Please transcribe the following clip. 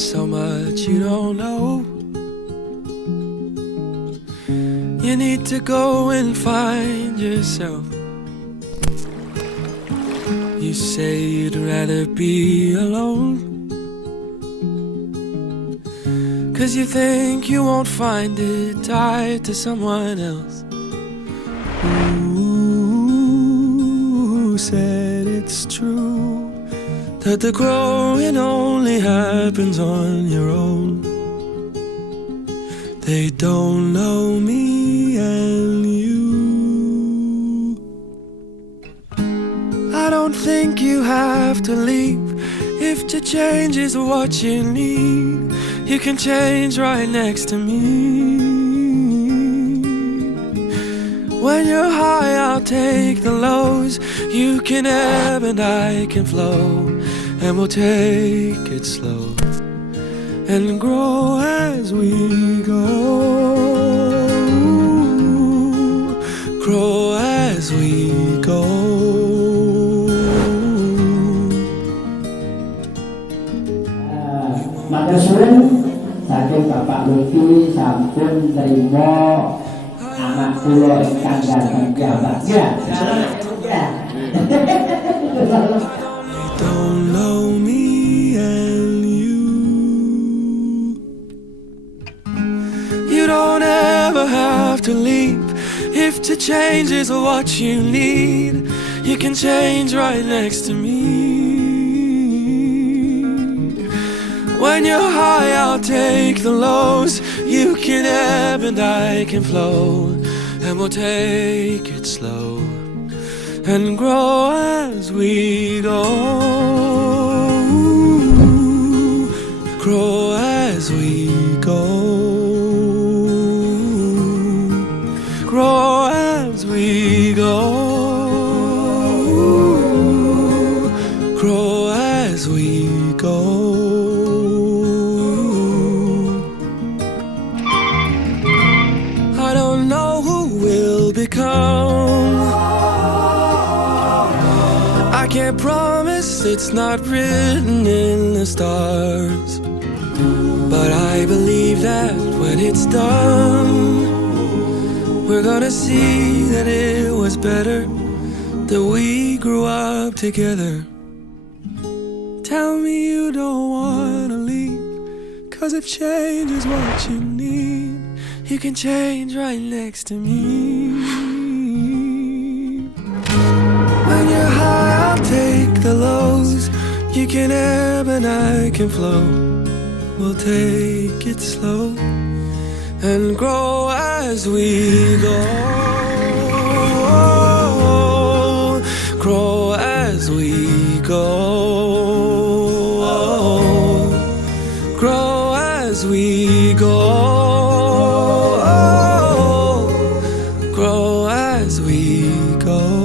so much you don't know. You need to go and find yourself. You say you'd rather be alone, 'cause you think you won't find it tied to someone else. Who said it's true that the growing only happens on your own? They don't know me and you. I don't think you have to leave if to change is what you need. You can change right next to me. When you're high, I'll take the lows. You can ebb and I can flow, and we'll take it slow and grow as we go. Grow as we go. Matur saking Bapak Luki sampun terima anak kula ingkang ganteng ya. Don't know me and you. You don't ever have to leave if to change is what you need. You can change right next to me. When you're high, I'll take the lows. You can ebb and I can flow, and we'll take it slow and grow as we go. Grow as we go. Grow as we go. Grow as we go. I don't know who will become. I can't promise, it's not written in the stars, but I believe that when it's done, we're gonna see that it was better that we grew up together. Tell me you don't wanna leave, 'cause if change is what you need, you can change right next to me. When you're high, I'll take the lows. You can ebb and I can flow. We'll take it slow and grow as we go. Grow as we go. Grow as we go. Grow as we go.